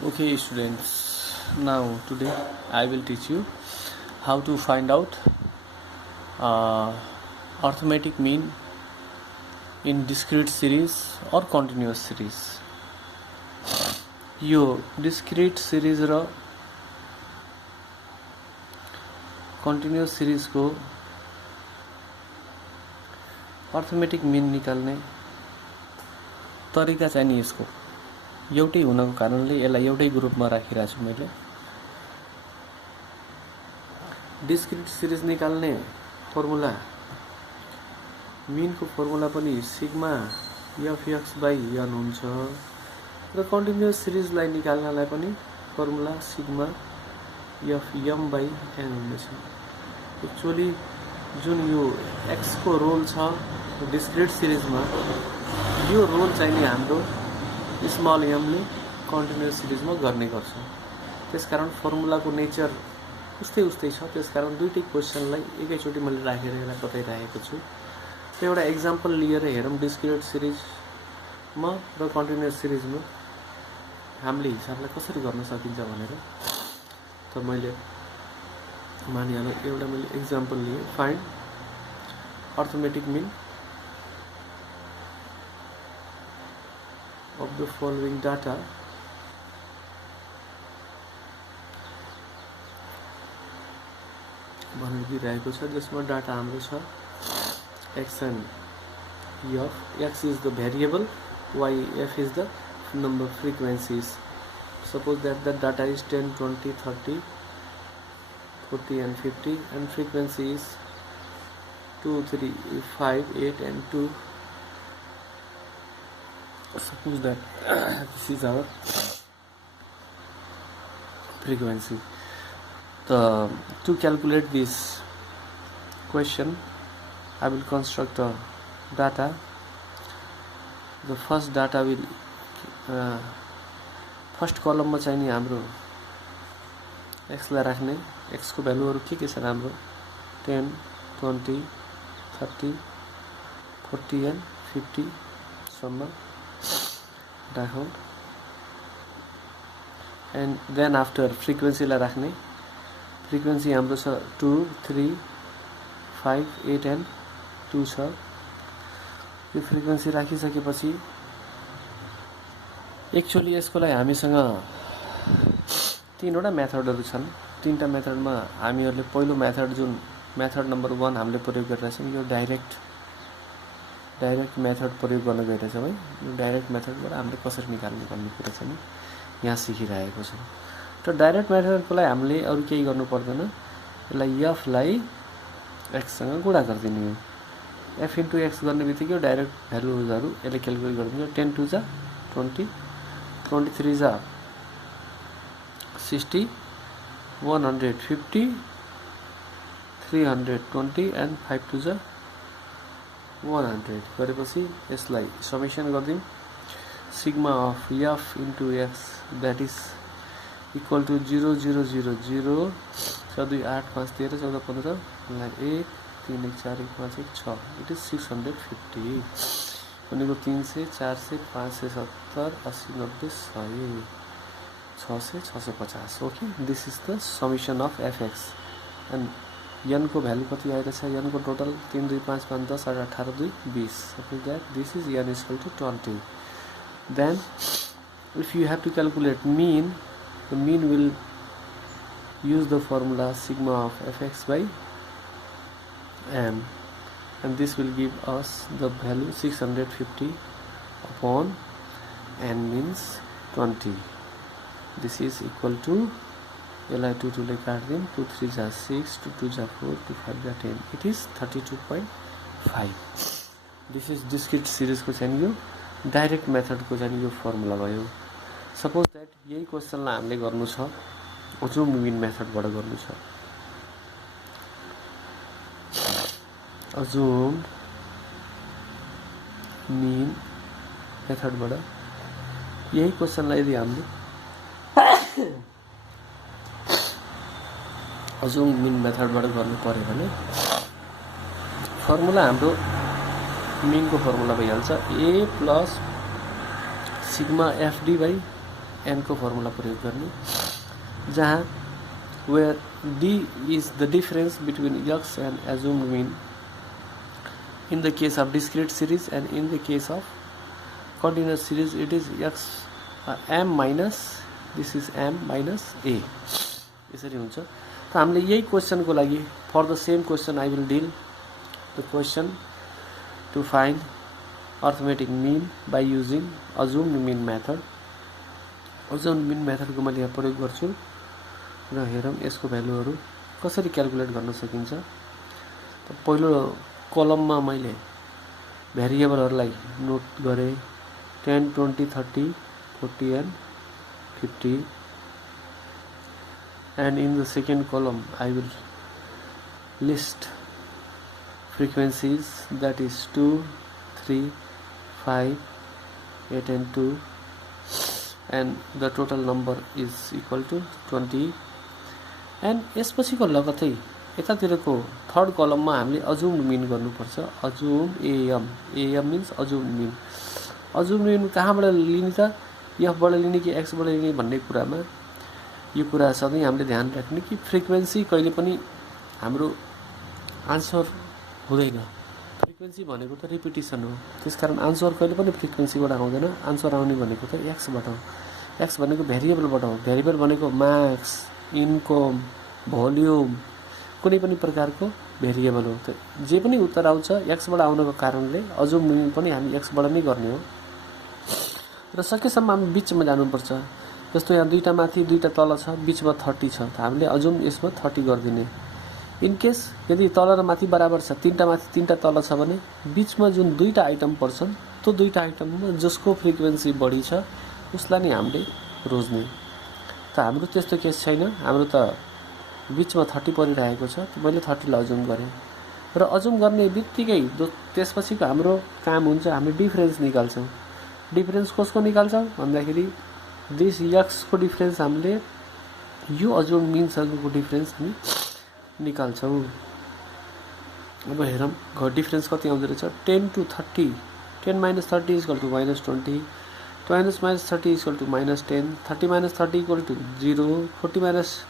Okay, students, now today I will teach you how to find out arithmetic mean in discrete series or continuous series. यो discrete series र continuous series को arithmetic mean निकाल्ने तरिका चाहिँ नि यसको एउटै हुनको कारणले यसलाई एउटै ग्रुपमा राखिरहेको छु मैले। डिस्क्रिट सिरिज निकाल्ने फर्मुला मिनको फर्मुला पनि सिग्मा एफएक्स बाइ एन हुन्छ र कन्टिन्युअस सिरिजलाई निकाल्नलाई पनि formula sigma FM by N हुनेछ। एक्चुअली जुन यो एक्स को रोल छ डिस्क्रिट सिरिजमा यो रोल चाहिँ नि हाम्रो स्मल एमले कन्टिन्युअस सिरिजमा गर्ने गर्छ। त्यसकारण फर्मुलाको नेचर उस्तै छ। त्यसकारण दुईटै क्वेशनलाई एकैचोटि मैले राखेर यसलाई बताइरहेको छु। एउटा एक्जाम्पल लिएर हेरौँ डिस्क्रिट सिरिजमा र कन्टिन्युअस सिरिजमा हामीले हिसाबलाई कसरी गर्न सकिन्छ भनेर। त मैले मानिहालौँ एउटा मैले एक्जाम्पल लिएँ, find arithmetic mean of the following data भनेर दिइरहेको छ, जसमा डाटा हाम्रो छ x and f. X is the variable, y f is the number frequencies. Suppose that the data is 10, 20, 30, 40 and 50 and frequency is 2, 3, 5, 8 and 2. Suppose that this is our frequency. To calculate this question, I will construct a data. The first data will first column में चाहिए हाम्रो x लाई राख्ने। x को भ्यालुहरु के छन् हाम्रो 10, 20, 30, 40 and 50 सम्म राखौं। and then after frequency लाई राख्ने। frequency हाम्रो छ 2, 3, 5, 8 and 2 छ। यो frequency राखिसकेपछि एक्चुअली यसको लागि हामीसँग तीनवटा मेथडहरु छन्। तीनटा मेथडमा हामीहरुले पहिलो मेथड जुन मेथड नम्बर 1 हामीले प्रयोग गरिरहेछौं यो डाइरेक्ट मेथड प्रयोग गर्न गइरहेछौं है। यो डाइरेक्ट मेथडबाट हामीले कसरी निकाल्ने भन्ने कुरा चाहिँ यहाँ सिकिरहेको छौं। त डाइरेक्ट मेथडको लागि हामीले अरु केही गर्नु पर्दैन। यसलाई f लाई x सँग गुणा गर्दिनु हो। f * x गर्ने बित्तिकै डाइरेक्ट भ्यालुहरु यसले क्याल्कुलेट गर्दिन्छ। 10 2 जा 20, 23 जा 60, 150, 320 and 5 2 जा 100 गरेपछि यसलाई समेसन गर्दिम। Sigma of f into x that is equal to 0 0 0 0 6 2 8 5 13 14 15 1 3 1 4 1 5 1 6 it is 650 भनेको 300 400 570 80 90 100 600 650। Okay, this is the summation of fx and n को भ्यालु कति आइरहेछ? n को total 3 2 5 5 10 8 18 2 20। Suppose that this is n is equal to 20. Then if you have to calculate mean, the mean will use the formula sigma of fx by m and this will give us the value 650 upon n means 20. This is equal to यसलाई 2 2 ले काट्दिम। 2 3 जा 6, 2 2 जा 4, 2 5 जा 10। It is 32.5. This is discrete series को चाहिँ यो direct method को चाहिँ यो फर्मुला भयो। सपोज दैट यही क्वेशनलाई हामीले गर्नु छ अजुम मिन मेथडबाट गर्नु छ। अजुम मिन मेथडबाट यही क्वेशनलाई यदि हामीले अजुम मिन मेथडबाट गर्नु पर्यो भने फर्मुला हाम्रो मिन को फर्मुला भइहाल्छ a + सिग्मा fd / n को फर्मुला प्रयोग गर्ने, जहाँ where d is the difference between x and assumed mean in the case of discrete series, and in the case of continuous series it is x m minus this is m minus a. यसरी हुन्छ। त हामीले यही क्वेशनको लागि for the same question I will deal the question to find arithmetic mean by using assumed mean method. Assumed mean मेथडको मैले यहाँ प्रयोग गर्छु र हेरौँ यसको भ्यालुहरू कसरी क्याल्कुलेट गर्न सकिन्छ। त पहिलो कलममा मैले भेरिएबलहरूलाई नोट गरेँ 10, 20, 30, 40 and 50, and in the second column I will list frequencies, that is 2, 3, 5, 8 and 2, and the total number is equal to 20. and यसपछिको लगतै यतातिरको थर्ड कलममा हामीले अजुम्ड मिन गर्नुपर्छ। Assumed AM, AM means assumed mean. Assumed mean कहाँबाट लिने त, एफबाट लिने कि एक्सबाट लिने भन्ने कुरामा यो कुरा सधैँ हामीले ध्यान राख्ने कि फ्रिक्वेन्सी कहिले पनि हाम्रो आन्सर हुँदैन। फ्रिक्वेन्सी भनेको त रिपिटिसन हो, त्यसकारण आन्सर कहिले पनि फ्रिक्वेन्सीबाट आउँदैन। आन्सर आउने भनेको त एक्सबाट हो। एक्स भनेको भेरिएबलबाट हो। भेरिएबल भनेको मार्क्स, इन्कम, भोल्युम, कुनै पनि प्रकारको भेरिएबल हो। त जे पनि उत्तर आउँछ एक्सबाट आउनको कारणले अजुम्ड मिन पनि हामी एक्सबाट नै गर्ने हो। र सकेसम्म हामी बिचमा जानुपर्छ। जस्तो यहाँ दुईटा माथि दुईटा तल छ, बिचमा 30 छ, त हामीले अजुम्ड यसमा 30 गरिदिने। इनकेस यदि तल र माथि बराबर छ, तीनटा माथि तीनटा तल छ भने बिचमा जुन दुईटा आइटम पर्छन् त्यो दुईटा आइटममा जसको फ्रिक्वेन्सी बढी छ उसलाई नै हामीले रोज्ने। त हाम्रो त्यस्तो केस छैन। हाम्रो त बिचमा 30 परिरहेको छ, त मैले 30 लाई अजुम गरेँ। र अजुम गर्ने बित्तिकै त्यसपछिको हाम्रो काम हुन्छ हामी डिफरेन्स निकाल्छौँ। डिफरेन्स कसको निकाल्छौँ भन्दाखेरि दिस एक्सको डिफरेन्स हामीले यो अजुम मिनसँगको डिफरेन्स हामी निकाल्छौँ। अब हेरौँ डिफरेन्स कति आउँदो रहेछ। 10 to 30, 10 minus 30 is equal to minus 20, 20 minus 30 is equal to minus 10, 30 minus 30 equal to 0, 40 minus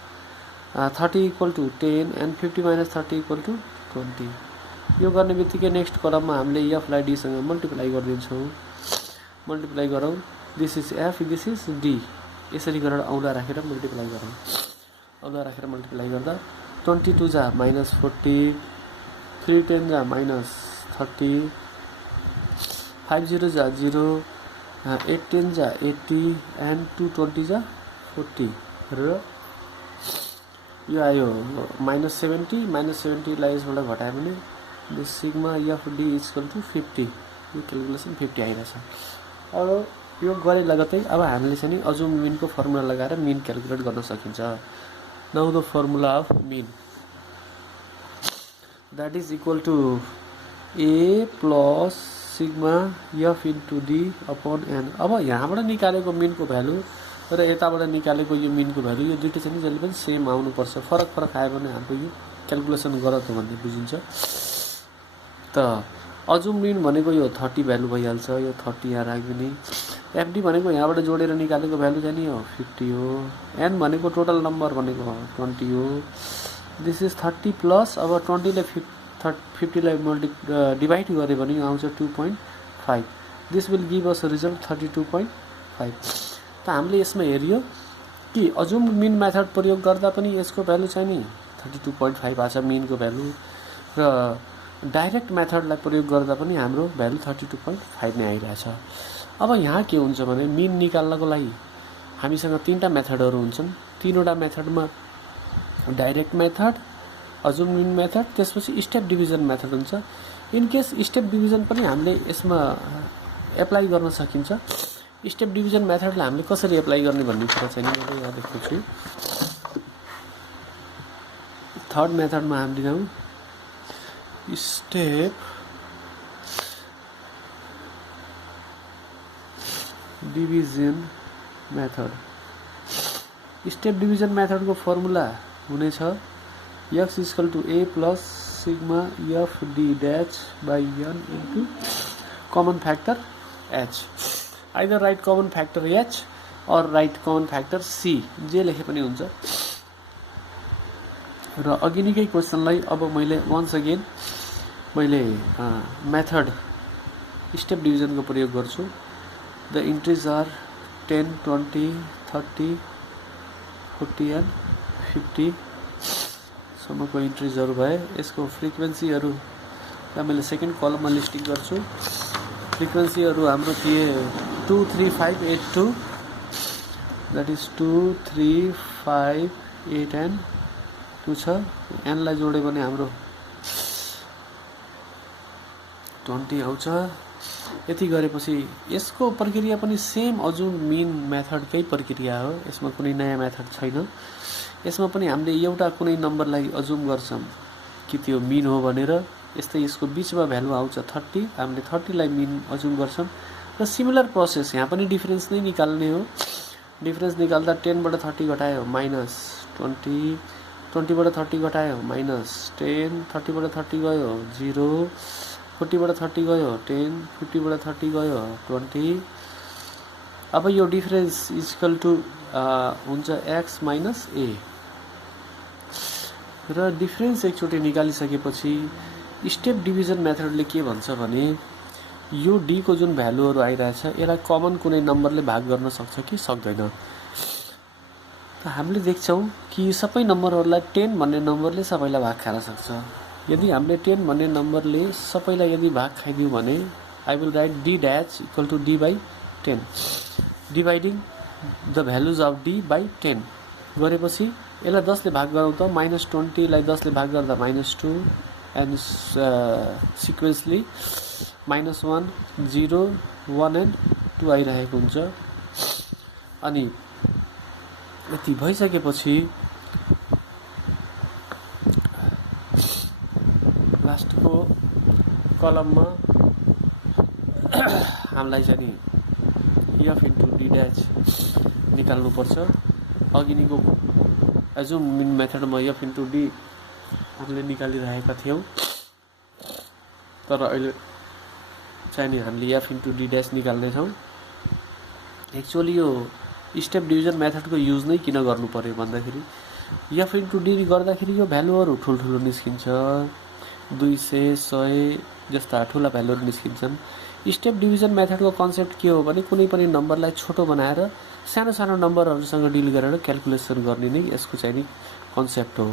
30 equal to 10, and 50 minus 30 equal to 20। यो गर्ने बित्तिकै नेक्स्ट कलममा हामीले एफलाई डीसँग मल्टिप्लाई गरिदिन्छौँ। मल्टिप्लाई गरौँ, this is F, this is D, यसरी गरेर औँला राखेर मल्टिप्लाई गरौँ। औँला राखेर मल्टिप्लाई गर्दा 22 जा minus 40, 3 10 जा minus 30, 5 0 जा 0, 8 10 जा 80, and 2 20 जा 40। र यो आयो -70, -70 लाई यसबाट घटायो भने this sigma F D is equal to 50। यो क्याल्कुलेसन 50 आइरहेछ। अब यो गरे लगतै अब हामीले चाहिँ नि अजुम मिनको फर्मुला लगाएर मिन क्याल्कुलेट गर्न सकिन्छ। Now the formula of mean, that is equal to a plus sigma f into d upon n। अब यहाँबाट निकालेको मिनको भ्यालु र यताबाट निकालेको यो मिनको भ्यालु यो दुईटै चाहिँ जहिले पनि सेम आउनुपर्छ। फरक फरक आयो भने हाम्रो यो क्याल्कुलेसन गलत हो भन्ने बुझिन्छ। त अजुम मिन भनेको यो 30 भ्यालु भइहाल्छ। यो 30 यहाँ राखिदिने। एफडी भनेको यहाँबाट जोडेर निकालेको भ्यालु चाहिँ नि हो 50 हो। एन भनेको टोटल नम्बर भनेको 20 हो। दिस इज 30 प्लस अब 20 लाई 50 लाई डिभाइड गरे भने यो आउँछ 2.5। This will give us result 32.5। त हामीले यसमा हेरियो कि अजुम मिन मेथड प्रयोग गर्दा पनि यसको भ्यालु चाहिँ नि 32.5 आछ मिनको भ्यालु, र डाइरेक्ट मेथडलाई प्रयोग गर्दा पनि हाम्रो भ्यालु 32.5 नै आइरहेछ। अब यहाँ के हुन्छ भने मिन निकाल्नको लागि हामीसँग तीनटा मेथडहरू हुन्छन्। तीनवटा मेथडमा डाइरेक्ट मेथड, अजुम मिन मेथड, त्यसपछि स्टेप डिभिजन मेथड हुन्छ। इन केस स्टेप डिभिजन पनि हामीले यसमा एप्लाई गर्न सकिन्छ। स्टेप डिभिजन मेथडलाई हामीले कसरी एप्लाई गर्ने भन्ने कुरा चाहिँ मैले यहाँ देखाउँछु। थर्ड मेथडमा हामीले जाउँ, step division method. Step division मेथडको फर्मुला हुनेछ x is equal to a plus sigma f d dash by n into common factor h। Either write common factor h or write common factor C, जे लेखे पनि हुन्छ। र अघिनिकै क्वेसनलाई अब मैले वन्स अगेन मैले मेथड स्टेप डिभिजनको प्रयोग गर्छु। द इन्ट्रिज आर 10, 20, 30, 40 एन्ड 50 सम्मको इन्ट्रिजहरू भए। यसको फ्रिक्वेन्सीहरूलाई मैले सेकेन्ड कलममा लिस्टिङ गर्छु। फ्रिक्वेन्सीहरू हाम्रो थिए 2, 3, 5, 8, 2, द्याट इज 2, 3, 5, 8 एन्ड 2 छ। एनलाई जोड्यो भने हाम्रो 20 आउँछ। यति गरेपछि यसको प्रक्रिया पनि सेम अजुम मिन मेथडकै प्रक्रिया हो, यसमा कुनै नयाँ मेथड छैन। यसमा पनि हामीले एउटा कुनै नम्बरलाई अजुम गर्छौँ कि त्यो मिन हो भनेर। यस्तै यसको बिचमा भ्यालु आउँछ 30, हामीले 30 लाई मिन अजुम गर्छौँ। र सिमिलर प्रोसेस यहाँ पनि डिफरेन्स नै निकाल्ने हो। डिफरेन्स निकाल्दा 10 बाट 30 घटायो -20, 20 बाट 30 घटायो -10, 30 बाट 30 गयो 0, 40 बाट 30 गयो 10, 50 बाट 30 गयो 20। अब यो डिफरेन्स इक्वल टु हुन्छ x माइनस a। र डिफरेन्स एकचोटि निकालिसकेपछि स्टेप डिभिजन मेथडले के भन्छ भने यो d को जुन भ्यालुहरू आइरहेछ यसलाई कमन कुनै नम्बरले भाग गर्न सक्छ कि सक्दैन। त हामीले देख्छौँ कि सबै नम्बरहरूलाई 10 भन्ने नम्बरले सबैलाई भाग खान सक्छ। यदि हामीले 10 भन्ने नम्बरले सबैलाई यदि भाग खाइदियो भने I will write d dash equal to d by 10 dividing the values of d by 10 गरेपछि यसलाई 10 ले भाग गरौँ त -20 लाई 10 ले भाग गर्दा -2 एन्ड सिक्वेन्सली -1, 0, 1 एन्ड 2 आइरहेको हुन्छ। अनि यति भइसकेपछि लास्टको कलममा हामीलाई चाहिँ नि f इन्टु d डैश निकाल्नुपर्छ। अघिनिको एजुम मिन मेथडमा f इन्टु d हामीले निकालिरहेका थियौँ, तर अहिले चाहिँ नि हामीले f इन्टु d डैश निकाल्नेछौँ। एक्चुअली यो स्टेप डिभिजन मेथडको युज नै किन गर्नु पर्यो भन्दाखेरि f इन्टु d गर्दाखेरि यो भ्यालुहरू ठुल्ठुलो निस्किन्छ, 200, 100 जस्ता ठुला भ्यालुहरू निस्किन्छन्। स्टेप डिभिजन मेथडको कन्सेप्ट के हो भने कुनै पनि नम्बरलाई छोटो बनाएर सानो सानो नम्बरहरूसँग डिल गरेर क्याल्कुलेसन गर्ने नै यसको चाहिँ नि कन्सेप्ट हो।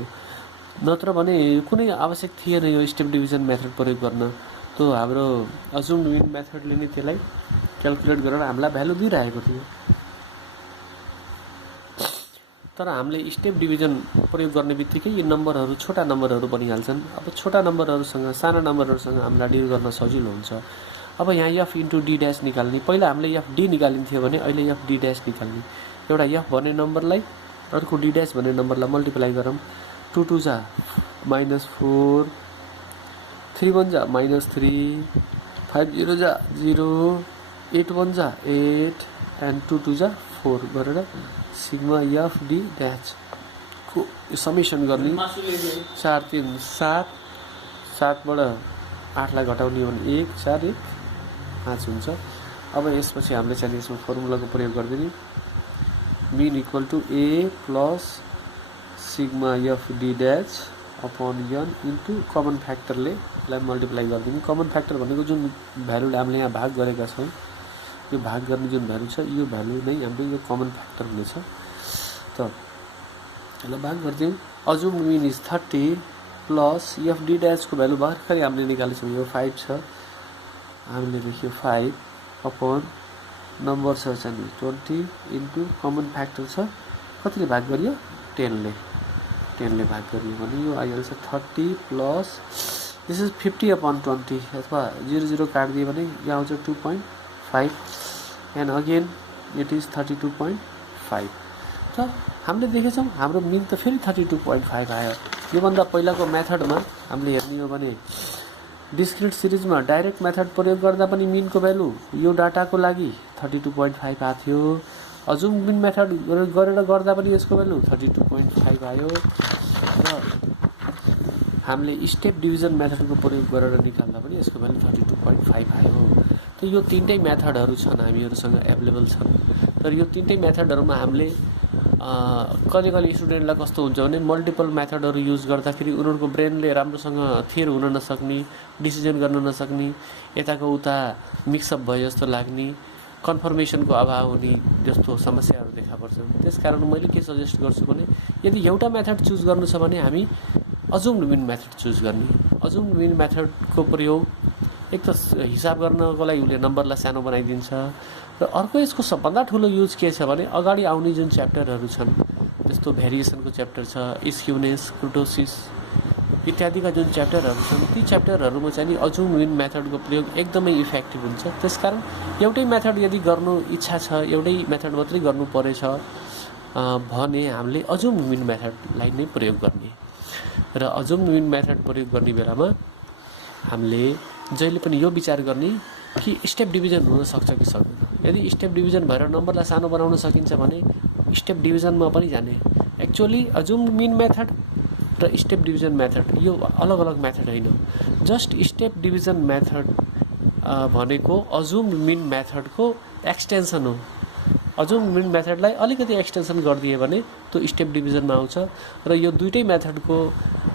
नत्र भने कुनै आवश्यक थिएन यो स्टेप डिभिजन मेथड प्रयोग गर्न। त्यो हाम्रो अजुम मिन मेथडले नै त्यसलाई क्याल्कुलेट गरेर हामीलाई भ्यालु दिइरहेको थियो। तर हामीले स्टेप डिभिजन प्रयोग गर्ने बित्तिकै यी नम्बरहरू छोटा नम्बरहरू बनिहाल्छन्। अब छोटा नम्बरहरूसँग साना नम्बरहरूसँग हामीलाई डिल गर्न सजिलो हुन्छ। अब यहाँ f इन्टु d डैश निकाल्ने, पहिला हामीले f d निकालिन्थ्यो भने अहिले f d डैश निकाल्ने। एउटा f भन्ने नम्बरलाई अर्को d डैश भन्ने नम्बरलाई मल्टिप्लाई गरौँ। 2 2 जा -4, 3 1 जा -3, 5 0 जा 0, 8 1 जा 8 एन्ड 2 2 जा 4 गरेर सिग्मा f d डैश को समेसन गर्ने। 4 3 7, 7 बाट 8 लाई घटाउने हो भने 1 4 1 5 हुन्छ। अब यसपछि हामीले चाहिँ यसमा फर्मुलाको प्रयोग गर्दिने mean equal to a plus sigma f d dash upon n into common फ्याक्टरले यसलाई मल्टिप्लाई गरिदिने। कमन फ्याक्टर भनेको जुन भ्यालुले हामीले यहाँ भाग गरेका छौँ, यो भाग गर्ने जुन भ्यालु छ यो भ्यालु नै हाम्रो यो कमन फ्याक्टर हुनेछ। त यसलाई भाग गरिदिउँ। Assume mean is 30 plus f d dash को भ्यालु भर्खरै हामीले निकालेछौँ, यो 5 छ, हामीले लेख्यो 5 अपॉन नम्बर छ चाहिँ 20 इन्टु कमन फ्याक्टर छ कतिले भाग गरियो 10 ले भाग गरियो भने यो आइहाल्छ 30 प्लस दिस इज 50 अपॉन 20 अथवा 0 0 काट दियो भने यहाँ आउँछ 2.5 एन्ड अगेन इट इज 32.5। त हामीले देखेछौँ हाम्रो मिन त फेरि 32.5 आयो। योभन्दा पहिलाको मेथडमा हामीले हेर्ने हो भने डिस्क्रिट सिरिजमा डाइरेक्ट मेथड प्रयोग गर्दा पनि मिनको भ्यालु यो डाटाको लागि 32.5 आएको थियो। अजुम मिन मेथड गरेर गर्दा पनि यसको भ्यालु 32.5 आयो। र हामीले स्टेप डिभिजन मेथडको प्रयोग गरेर निकाल्दा पनि यसको भ्यालु 32.5 आयो। त यो तीनटै मेथडहरू छन् हामीहरुसँग अवेलेबल छन्। र तर यो तीनटै मेथडहरुमा हामीले कहिले कहिले स्टुडेन्टलाई कस्तो हुन्छ भने मल्टिपल मेथडहरु युज गर्दाखेरि उनीहरुको ब्रेनले राम्रोसँग थिर हुन नसक्ने, डिसिजन गर्न नसक्ने, यताको उता मिक्सअप भए जस्तो लाग्ने, कन्फर्मेसनको अभाव हुने जस्तो समस्याहरू देखा पर्छन्। त्यसकारण मैले के सजेस्ट गर्छु भने यदि एउटा मेथड चुज गर्नु छ भने हामी अजुम्ड मिन मेथड चुज गर्ने। अजुम्ड मिन मेथडको प्रयोग एक त हिसाब गर्नको लागि उसले नम्बरलाई सानो बनाइदिन्छ र अर्को यसको सबभन्दा ठुलो युज के छ भने अगाडि आउने जुन च्याप्टरहरू छन् जस्तो भेरिएसनको च्याप्टर छ, स्क्युनेस, कुर्टोसिस इत्यादिका जुन च्याप्टरहरू छन् ती च्याप्टरहरूमा चाहिँ नि अजुम्ड मिन मेथडको प्रयोग एकदमै इफेक्टिभ हुन्छ। त्यसकारण एउटै मेथड यदि गर्नु इच्छा छ, एउटै मेथड मात्रै गर्नु परेछ भने हामीले अजुम्ड मिन मेथडलाई नै प्रयोग गर्ने र अजुम्ड मिन मेथड प्रयोग गर्ने बेलामा हामीले जहिले पनि यो विचार गर्ने कि स्टेप डिभिजन हुन सक्छ कि सक्दैन। यदि स्टेप डिभिजन भएर नम्बरलाई सानो बनाउन सकिन्छ भने स्टेप डिभिजनमा पनि जाने। एक्चुअली अजुम्ड मिन मेथड र स्टेप डिभिजन मेथड यो अलग अलग मेथड होइन। जस्ट स्टेप डिभिजन मेथड भनेको अजुम्ड मिन मेथडको एक्सटेन्सन हो। अजुम्ड मिन मेथडलाई अलिकति एक्सटेन्सन गरिदिए भने त्यो स्टेप डिभिजनमा आउँछ र यो दुईटै मेथडको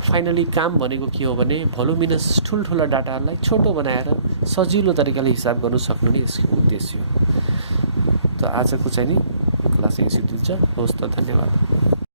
फाइनली काम भनेको के हो भने भोलुमिनस ठुल्ठुला डाटाहरूलाई छोटो बनाएर सजिलो तरिकाले हिसाब गर्न सक्नु नै यसको उद्देश्य हो। त आजको चाहिँ नि क्लास यही सिद्धिन्छ। हवस् त, धन्यवाद।